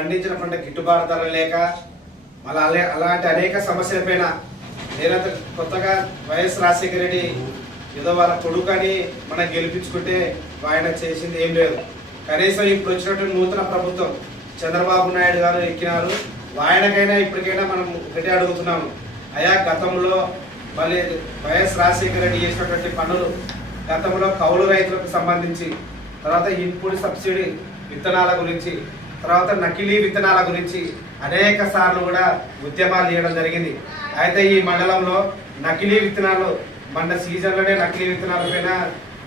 పండించిన పంట గిట్టుబాటు ధర లేక మళ్ళీ అలాంటి అనేక సమస్యలపైన నేనంత కొత్తగా వైఎస్ రాజశేఖర రెడ్డి ఏదో వాళ్ళ కొడుకని మనం గెలిపించుకుంటే ఆయన చేసింది ఏం లేదు. కనీసం ఇప్పుడు వచ్చినటువంటి నూతన ప్రభుత్వం చంద్రబాబు నాయుడు గారు ఎక్కినారు. ఆయనకైనా ఇప్పటికైనా మనం ఒకటే అడుగుతున్నాము. అయా గతంలో మళ్ళీ వైఎస్ రాజశేఖర రెడ్డి చేసినటువంటి పనులు గతంలో కౌలు రైతులకు సంబంధించి తర్వాత ఇన్పుట్ సబ్సిడీ విత్తనాల గురించి తర్వాత నకిలీ విత్తనాల గురించి అనేక సార్లు కూడా ఉద్యమాలు చేయడం జరిగింది. అయితే ఈ మండలంలో నకిలీ విత్తనాలు మన సీజన్లోనే నకిలీ విత్తనాల పైన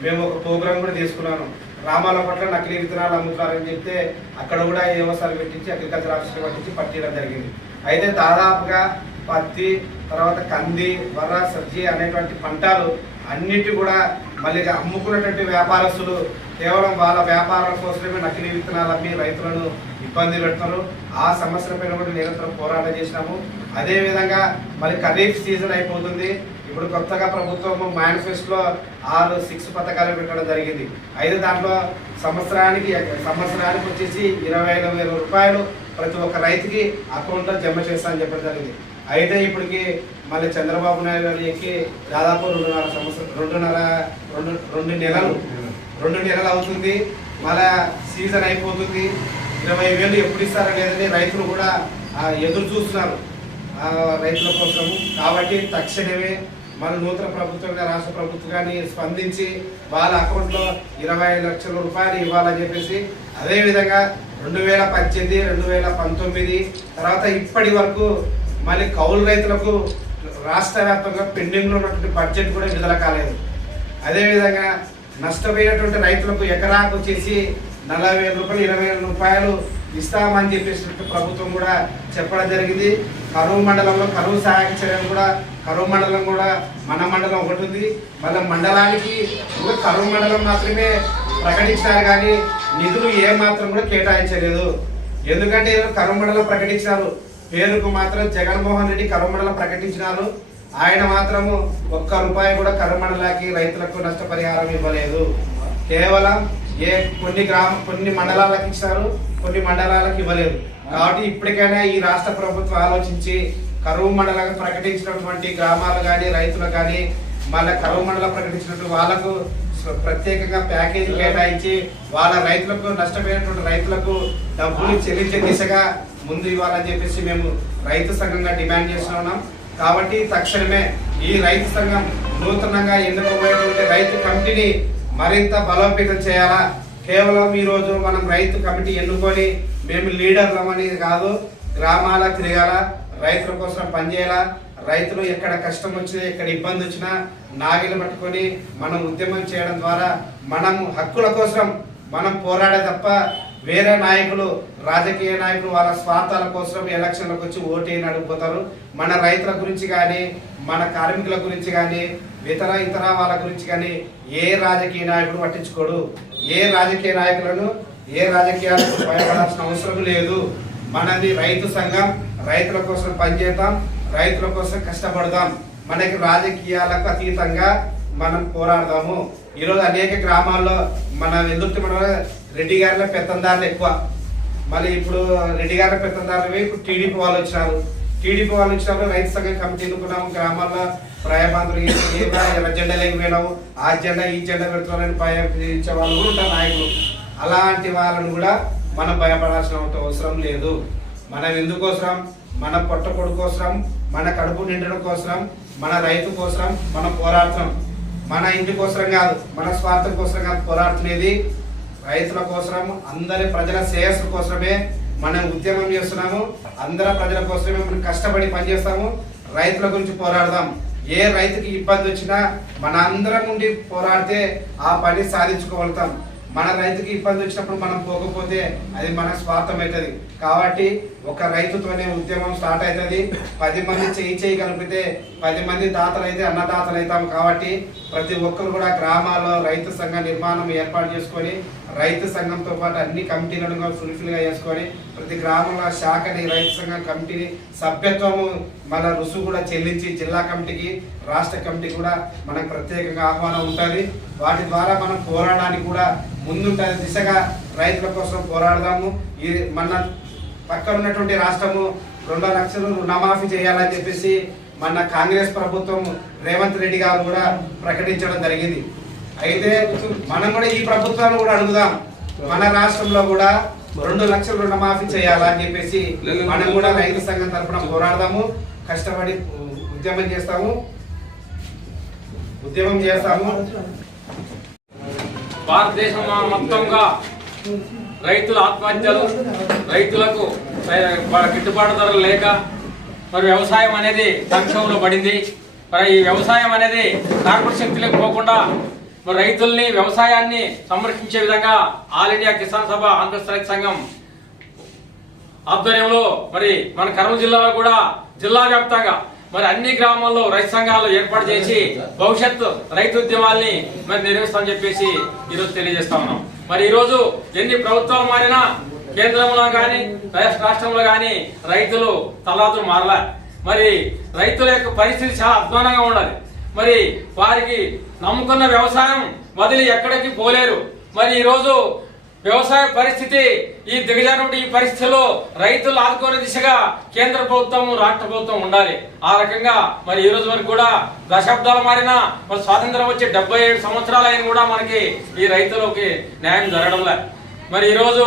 మేము ఒక ప్రోగ్రామ్ కూడా తీసుకున్నాను. రామాల పట్ల నకిలీ విత్తనాలు అమ్ముతున్నారని చెప్తే అక్కడ కూడా వ్యవసాయం పెట్టించి అగ్రికల్చర్ ఆఫీస్కి పట్టించి పట్టించడం జరిగింది. అయితే దాదాపుగా పత్తి తర్వాత కంది వర సబ్జీ అనేటువంటి పంటలు అన్నిటి కూడా మళ్ళీ అమ్ముకున్నటువంటి వ్యాపారస్తులు కేవలం వాళ్ళ వ్యాపారం కోసమే నకిలీ విత్తనాలు అమ్మి రైతులను ఇబ్బంది పెడుతున్నారు ఆ సమస్యలపైన కూడా నిరంతరం పోరాటం చేసినాము. అదేవిధంగా మరి మళ్ళీ ఖరీఫ్ సీజన్ అయిపోతుంది. ఇప్పుడు కొత్తగా ప్రభుత్వం మేనిఫెస్టోలో ఆరు సిక్స్ పథకాలు పెట్టడం జరిగింది. అయితే దాంట్లో సంవత్సరానికి సంవత్సరానికి వచ్చేసి ఇరవై ఐదు వేల రూపాయలు ప్రతి ఒక్క రైతుకి అకౌంట్లో జమ చేస్తామని చెప్పడం జరిగింది. అయితే ఇప్పటికి మళ్ళీ చంద్రబాబు నాయుడు గారు ఎక్కి దాదాపు రెండున్నర సంవత్సరం రెండున్నర రెండు రెండు నెలలు రెండు నెలలు అవుతుంది. మళ్ళా సీజన్ అయిపోతుంది. ఇరవై వేలు ఎప్పుడు ఇస్తారా లేదని రైతులు కూడా ఎదురు చూస్తున్నారు. రైతుల కోసము కాబట్టి తక్షణమే మన నూతన ప్రభుత్వం రాష్ట్ర ప్రభుత్వం కానీ స్పందించి వాళ్ళ అకౌంట్లో ఇరవై లక్షల రూపాయలు ఇవ్వాలని చెప్పేసి అదేవిధంగా రెండు వేల పద్దెనిమిది రెండు వేల పంతొమ్మిది తర్వాత ఇప్పటి వరకు మళ్ళీ కౌలు రైతులకు రాష్ట్ర వ్యాప్తంగా పెండింగ్లో ఉన్నటువంటి బడ్జెట్ కూడా విడుదల కాలేదు. అదేవిధంగా నష్టపోయినటువంటి రైతులకు ఎకరాకు వచ్చేసి నలభై వేల రూపాయలు ఇరవై వేల రూపాయలు ఇస్తామని చెప్పేసినట్టు ప్రభుత్వం కూడా చెప్పడం జరిగింది. కరువు మండలంలో కరువు సహాయక చర్యలు కూడా కరువు మండలం కూడా మన మండలం ఒకటి ఉంది. మన మండలానికి కరువు మండలం మాత్రమే ప్రకటించినారు కానీ నిధులు ఏ మాత్రం కూడా కేటాయించలేదు. ఎందుకంటే కరువు మండలం ప్రకటించినారు. పేరుకు మాత్రం జగన్మోహన్ రెడ్డి కరువు మండలం ప్రకటించినారు. ఆయన మాత్రము ఒక్క రూపాయి కూడా కరువు రైతులకు నష్టపరిహారం ఇవ్వలేదు. కేవలం ఏ కొన్ని గ్రామ కొన్ని మండలాలకు ఇచ్చారు కొన్ని మండలాలకు ఇవ్వలేదు. కాబట్టి ఇప్పటికైనా ఈ రాష్ట్ర ప్రభుత్వం ఆలోచించి కరువు మండలంగా ప్రకటించినటువంటి గ్రామాలు కానీ రైతులు కానీ మళ్ళీ కరువు మండలం ప్రకటించినట్టు వాళ్ళకు ప్రత్యేకంగా ప్యాకేజీ కేటాయించి వాళ్ళ రైతులకు నష్టపోయినటువంటి రైతులకు డబ్బులు చెల్లించే దిశగా ముందు ఇవ్వాలని చెప్పేసి మేము రైతు సంఘంగా డిమాండ్ చేస్తున్నాం కాబట్టి తక్షణమే ఈ రైతు సంఘం నూతనంగా ఎన్నుకోబోయేటువంటి రైతు కమిటీని మరింత బలోపేతం చేయాలా? కేవలం ఈ రోజు మనం రైతు కమిటీ ఎన్నుకొని మేము లీడర్లమని కాదు గ్రామాల తిరగాల రైతుల కోసం పనిచేయాలా? రైతులు ఎక్కడ కష్టం వచ్చినా ఎక్కడ ఇబ్బంది వచ్చినా నాగిలు పట్టుకొని మనం ఉద్యమం చేయడం ద్వారా మనం హక్కుల కోసం మనం పోరాడే తప్ప వేరే నాయకులు రాజకీయ నాయకులు వాళ్ళ స్వార్థాల కోసం ఎలక్షన్లకు వచ్చి ఓటేని అడుగుతారు. మన రైతుల గురించి కానీ మన కార్మికుల గురించి కానీ ఇతర ఇతర వాళ్ళ గురించి కానీ ఏ రాజకీయ నాయకుడు పట్టించుకోడు. ఏ రాజకీయ నాయకులను ఏ రాజకీయాలకు భయపడాల్సిన అవసరం లేదు. మనది రైతు సంఘం రైతుల కోసం పనిచేద్దాం రైతుల కోసం కష్టపడదాం. మనకి రాజకీయాలకు అతీతంగా మనం పోరాడదాము. ఈరోజు అనేక గ్రామాల్లో మన ఎదుటి మన రెడ్డి గారిలో పెత్తందారులు ఎక్కువ. మళ్ళీ ఇప్పుడు రెడ్డి గారి పెత్తందారులు ఇప్పుడు టీడీపీ వాళ్ళు వచ్చినారు. టీడీపీ వాళ్ళు వచ్చినప్పుడు రైతు సంఘం కమిటీ ఎన్నుకున్నాము గ్రామాల్లో ప్రయాబాంతులు ఎర్ర జెండా లేకపోయినావు ఆ జెండా ఈ జెండా పెడుతున్నారని ప్రయాణించే వాళ్ళు కూడా ఉంటారు నాయకులు. అలాంటి వాళ్ళను కూడా మనం భయపడాల్సిన అవసరం లేదు. మనం ఎందుకోసం మన పొట్ట కోసం మన కడుపు నిండడం కోసం మన రైతు కోసం మనం పోరాడుతున్నాం. మన ఇంటి కోసం కాదు మన స్వార్థం కోసం కాదు పోరాడుతున్నది రైతుల కోసం అందరి ప్రజల శ్రేయస్సు కోసమే మనం ఉద్యమం చేస్తున్నాము. అందరి ప్రజల కోసమే మనం కష్టపడి పనిచేస్తాము. రైతుల గురించి పోరాడదాం. ఏ రైతుకి ఇబ్బంది వచ్చినా మన అందరం ఉండి పోరాడితే ఆ పని సాధించుకోగలుగుతాం. మన రైతుకి ఇబ్బంది వచ్చినప్పుడు మనం పోకపోతే అది మన స్వార్థం అవుతుంది కాబట్టి ఒక రైతుతోనే ఉద్యమం స్టార్ట్ అవుతుంది పది మంది చేయి చేయి కలిపితే పది మంది దాతలు అయితే అన్నదాతలు అవుతాం కాబట్టి ప్రతి ఒక్కరు కూడా గ్రామాల్లో రైతు సంఘ నిర్మాణం ఏర్పాటు చేసుకొని రైతు సంఘంతో పాటు అన్ని కమిటీలను ఫుల్ఫిల్ చేసుకొని ప్రతి గ్రామంలో శాఖని రైతు సంఘం కమిటీని సభ్యత్వము మన రుసుము కూడా చెల్లించి జిల్లా కమిటీకి రాష్ట్ర కమిటీ కూడా మనకు ప్రత్యేకంగా ఆహ్వానం ఉంటుంది. వాటి ద్వారా మనం పోరాడడానికి కూడా ముందుంటుంది దిశగా రైతుల కోసం పోరాడదాము. ఈ మన పక్కన ఉన్నటువంటి రాష్ట్రము రెండు లక్షలు రుణమాఫీ చేయాలని చెప్పేసి మన కాంగ్రెస్ ప్రభుత్వం రేవంత్ రెడ్డి గారు కూడా ప్రకటించడం జరిగింది. అయితే మనం కూడా ఈ ప్రభుత్వాన్ని కూడా అడుగుదాం. మన రాష్ట్రంలో కూడా రెండు లక్షల రుణమాఫీ చేయాలని చెప్పేసి మనం కూడా రైతు సంఘం తరఫున పోరాడదాము. కష్టపడి ఉద్యమం చేస్తాము. ఉద్యమం చేస్తాము. భారతదేశం మొత్తంగా రైతుల ఆత్మహత్యలు రైతులకు గిట్టుబాటు ధరలు లేక మరి వ్యవసాయం అనేది సంక్షోభంలో పడింది. మరి ఈ వ్యవసాయం అనేది కార్పొరేట్ శక్తులకు పోకుండా మరి రైతుల్ని వ్యవసాయాన్ని సంరక్షించే విధంగా ఆల్ ఇండియా కిసాన్ సభ ఆంధ్రప్రదేశ్ రైతు సంఘం ఆధ్వర్యంలో మరి మన కర్నూలు జిల్లాలో కూడా జిల్లా వ్యాప్తంగా మరి అన్ని గ్రామాల్లో రైతు సంఘాలు ఏర్పాటు చేసి భవిష్యత్తు రైతు ఉద్యమాల్ని మరి నిర్వహిస్తామని చెప్పేసి ఈరోజు తెలియజేస్తా ఉన్నాం. మరి ఈరోజు ఎన్ని ప్రభుత్వాలు మారినా కేంద్రంలో కానీ రాష్ట్రంలో కానీ రైతులు తలాదులు మారలే. మరి రైతుల యొక్క పరిస్థితి చాలా అధ్వానంగా ఉండాలి. మరి వారికి నమ్ముకున్న వ్యవసాయం వదిలి ఎక్కడికి పోలేరు. మరి ఈరోజు వ్యవసాయ పరిస్థితి ఈ దిగజారినటువంటి ఈ పరిస్థితిలో రైతులు ఆదుకునే దిశగా కేంద్ర ప్రభుత్వం రాష్ట్ర ప్రభుత్వం ఉండాలి. ఆ రకంగా మరి ఈ రోజు వరకు కూడా దశాబ్దాలు మారినా మరి స్వాతంత్రం వచ్చి డెబ్బై ఏడు సంవత్సరాలు అయిన కూడా మనకి ఈ రైతులకి న్యాయం జరగడంలే. మరి ఈరోజు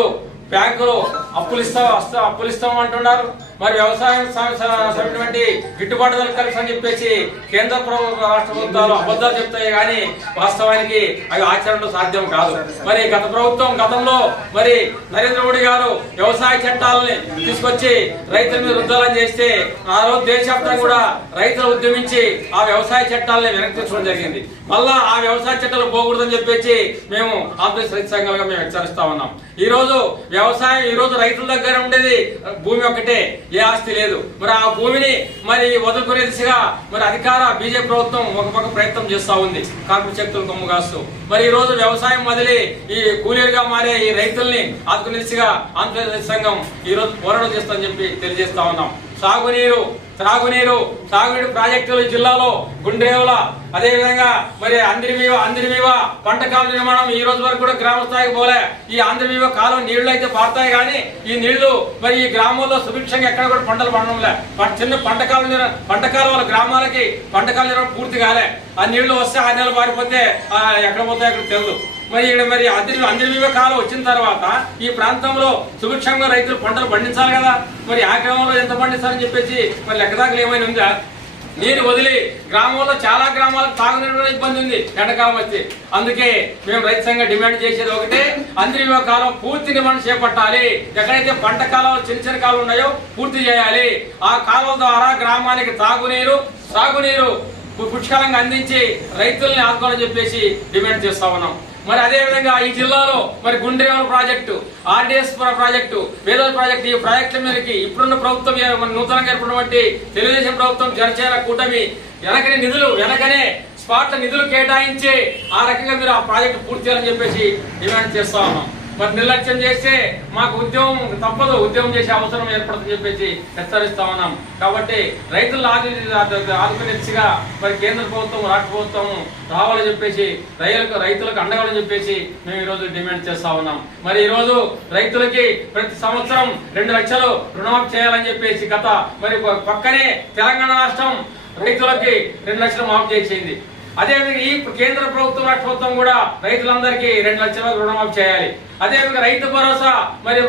బ్యాంకులు అప్పులు ఇస్తాం వస్తా అప్పులు ఇస్తాం అంటున్నారు. మరి వ్యవసాయం సంబంధించినటువంటి గిట్టుబాటు ధర కలిసి అని చెప్పేసి కేంద్ర ప్రభుత్వ రాష్ట్ర ప్రభుత్వాలు అబద్ధాలు చెప్తాయి కానీ వాస్తవానికి అవి ఆచరణలో సాధ్యం కాదు. మరి గత ప్రభుత్వం గతంలో మరి నరేంద్ర మోడీ గారు వ్యవసాయ చట్టాలని తీసుకొచ్చి రైతుల మీద రుద్దాలని చేస్తే ఆ రోజు దేశవ్యాప్తంగా కూడా రైతులు ఉద్యమించి ఆ వ్యవసాయ చట్టాలని వెనక్కి జరిగింది. మళ్ళా ఆ వ్యవసాయ చట్టాలు పోకూడదని చెప్పేసి మేము ఆంధ్రప్రదేశ్ రైతు సంఘాలుగా మేము హెచ్చరిస్తా ఉన్నాం. ఈ రోజు వ్యవసాయం ఈ రోజు రైతుల దగ్గర ఉండేది భూమి ఒకటే ఏ ఆస్తి లేదు. మరి ఆ భూమిని మరి వదులుకునే దిశగా మరి అధికార బీజేపీ ప్రభుత్వం ఒక పక్క ప్రయత్నం చేస్తా ఉంది. కార్మిక శక్తులు కొమ్ము కాస్తూ. మరి ఈ రోజు వ్యవసాయం మొదలి ఈ కూలీలుగా మారే ఈ రైతుల్ని ఆదుకునే దిశగా ఆంధ్రప్రదేశ్ సంఘం ఈ రోజు పోరాటం చేస్తామని చెప్పి తెలియజేస్తా ఉన్నాం. సాగునీరు త్రాగునీరు సాగునీరు ప్రాజెక్టులు ఈ జిల్లాలో గుండ్రేవుల అదేవిధంగా మరి అందిరిమీవ అందిరిమీవ పంట కాలు నిర్మాణం ఈ రోజు వరకు కూడా గ్రామ స్థాయికి పోలే. ఈ ఆంధ్రమీవ కాలం నీళ్ళు అయితే పారుతాయి కానీ ఈ నీళ్ళు మరి ఈ గ్రామంలో సుభిక్షంగా ఎక్కడ కూడా పంటలు పండడంలే చిన్న పంట కాలం పంట కాలువల గ్రామాలకి పంట కాలం నిర్మాణం పూర్తి కాలే. ఆ నీళ్ళు వస్తే ఆ నెల పారిపోతే ఎక్కడ పోతాయో అక్కడ తెలియదు మరి ఇక్కడ మరి అందరి అందరి కాలం వచ్చిన తర్వాత ఈ ప్రాంతంలో సుభిక్షంగా రైతులు పంటలు పండించాలి కదా? మరి ఆ గ్రామంలో ఎంత పండిస్తారని చెప్పేసి మరి లెక్కదాకలు ఏమైనా ఉందా? నీరు వదిలి గ్రామంలో చాలా గ్రామాలకు తాగునీరు ఇబ్బంది ఉంది ఎండకాలం వచ్చి. అందుకే మేము రైతు సంఘం డిమాండ్ చేసేది ఒకటే అందరి కాలం పూర్తి నిర్మాణం చేపట్టాలి. ఎక్కడైతే పంట కాలంలో చిన్న చిన్న కాలం ఉన్నాయో పూర్తి చేయాలి. ఆ కాలం ద్వారా గ్రామానికి తాగునీరు సాగునీరు పుష్కలంగా అందించి రైతుల్ని ఆదుకోవాలని చెప్పేసి డిమాండ్ చేస్తా ఉన్నాం. మరి అదే విధంగా ఈ జిల్లాలో మరి Gundrevula project RDS project వేదల project ఈ ప్రాజెక్టుల మీదకి ఇప్పుడున్న ప్రభుత్వం మన నూతనంగా ఏర్పడినటువంటి తెలుగుదేశం ప్రభుత్వం జనసేన కూటమి వెనకని నిధులు వెనకనే స్పాట్ల నిధులు కేటాయించి ఆ రకంగా మీరు ఆ ప్రాజెక్టు పూర్తి చేయాలని చెప్పేసి డిమాండ్ చేస్తా ఉన్నాం. మరి నిర్లక్ష్యం చేస్తే మాకు ఉద్యమం తప్పదు. ఉద్యమం చేసే అవసరం ఏర్పడుతుందని చెప్పేసి హెచ్చరిస్తా ఉన్నాం. కాబట్టి రైతులు ఆది ఆదుకునే దిశగా మరి కేంద్ర ప్రభుత్వం రాష్ట్ర ప్రభుత్వం రావాలని చెప్పేసి రైతులకు రైతులకు అండగాలని చెప్పేసి మేము ఈ రోజు డిమాండ్ చేస్తా ఉన్నాం. మరి ఈరోజు రైతులకి ప్రతి సంవత్సరం రెండు లక్షలు రుణమాఫీ చేయాలని చెప్పేసి గత మరి పక్కనే తెలంగాణ రాష్ట్రం రైతులకి రెండు లక్షలు మాఫీ చేసింది. అదేవిధంగా ఈ కేంద్ర ప్రభుత్వం రాష్ట్ర ప్రభుత్వం కూడా రైతులందరికీ రెండు లక్షల రుణమాఫీ చేయాలి. అదేవిధంగా రైతు భరోసా మరి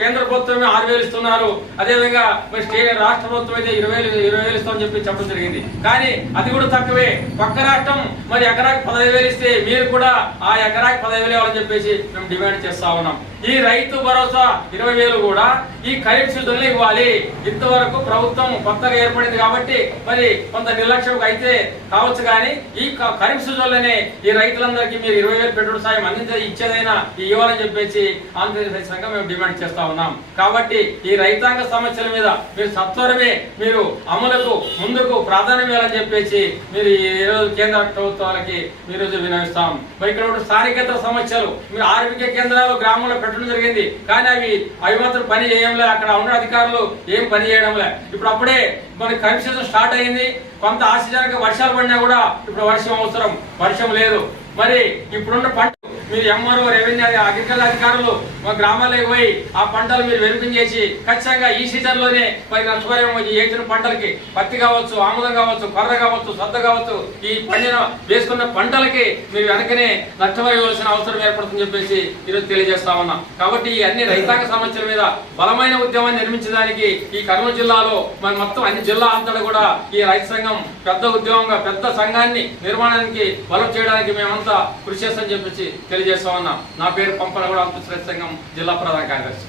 కేంద్ర ప్రభుత్వమే ఆరు వేలు ఇస్తున్నారు. అదేవిధంగా మరి స్టేట్ రాష్ట్ర ప్రభుత్వం అయితే ఇరవై వేలు ఇరవై వేలు ఇస్తామని చెప్పి చెప్పడం జరిగింది. కానీ అది కూడా తక్కువే. పక్క రాష్ట్రం మరి ఎకరాకి పదహైదు వేలు ఇస్తే మీరు కూడా ఆ ఎకరాకి పదహైదు వేలు ఇవ్వాలని చెప్పేసి మేము డిమాండ్ చేస్తా ఉన్నాం. ఈ రైతు భరోసా ఇరవై వేలు కూడా ఈ ఖరీఫ్ సీజన్లో ఇవ్వాలి. ఇంతవరకు ప్రభుత్వం కొత్తగా ఏర్పడింది కాబట్టి మరి కొంత నిర్లక్ష్యం అయితే కావచ్చు కానీ ఈ ఖరీఫ్ సీజన్లోనే ఈ రైతులందరికీ మీరు ఇరవై వేలు పెట్టుబడి సాయం అందించే ఇచ్చేదైనా ఇవ్వాలని చెప్పి చెప్పేసి ఆంధ్రప్రదేశ్ సంఘం మేము డిమాండ్ చేస్తా ఉన్నాం. కాబట్టి ఈ రైతాంగ సమస్యల మీద మీరు సత్వరమే మీరు అమలుకు ముందుకు ప్రాధాన్యం ఇవ్వాలని చెప్పేసి మీరు ఈ రోజు కేంద్ర ప్రభుత్వాలకి ఈ రోజు వినవిస్తాం. మరి ఇక్కడ ఉన్న సమస్యలు మీరు ఆరోగ్య కేంద్రాలు గ్రామంలో పెట్టడం జరిగింది. కానీ అవి అవి మాత్రం పని చేయంలే అక్కడ ఉన్న అధికారులు ఏం పని చేయడంలే. ఇప్పుడు అప్పుడే మన ఖరీఫ్ సీజన్ స్టార్ట్ అయింది. కొంత ఆశ్చర్యానికి వర్షాలు పడినా కూడా ఇప్పుడు వర్షం అవసరం వర్షం లేదు. మరి ఇప్పుడున్న పంట మీరు ఎంఆర్ఓ రెవెన్యూ అగ్రికల్చర్ అధికారులు మా గ్రామాలకు పోయి ఆ పంటలు మీరు వెరిపించేసి ఖచ్చితంగా ఈ సీజన్లోనే మరి నష్టపరిహారం వేసిన పంటలకి పత్తి కావచ్చు ఆముదం కావచ్చు కొర్ర కావచ్చు సద్ద కావచ్చు ఈ పండిన వేసుకున్న పంటలకి మీరు వెనకనే నష్టపరివలసిన అవసరం ఏర్పడుతుందని చెప్పేసి ఈరోజు తెలియజేస్తా ఉన్నాం. కాబట్టి ఈ అన్ని రైతాంగ సమస్యల మీద బలమైన ఉద్యమాన్ని నిర్మించడానికి ఈ కర్నూలు జిల్లాలో మరి మొత్తం అన్ని జిల్లా అంతటా కూడా ఈ రైతు సంఘం పెద్ద ఉద్యమంగా పెద్ద సంఘాన్ని నిర్మాణానికి బలం చేయడానికి మేమంతా కృషి చేస్తామని చెప్పేసి తెలియజేస్తా ఉన్నాం. నా పేరు పంపన కూడా అంతః సంఘం జిల్లా ప్రధాన కార్యదర్శి.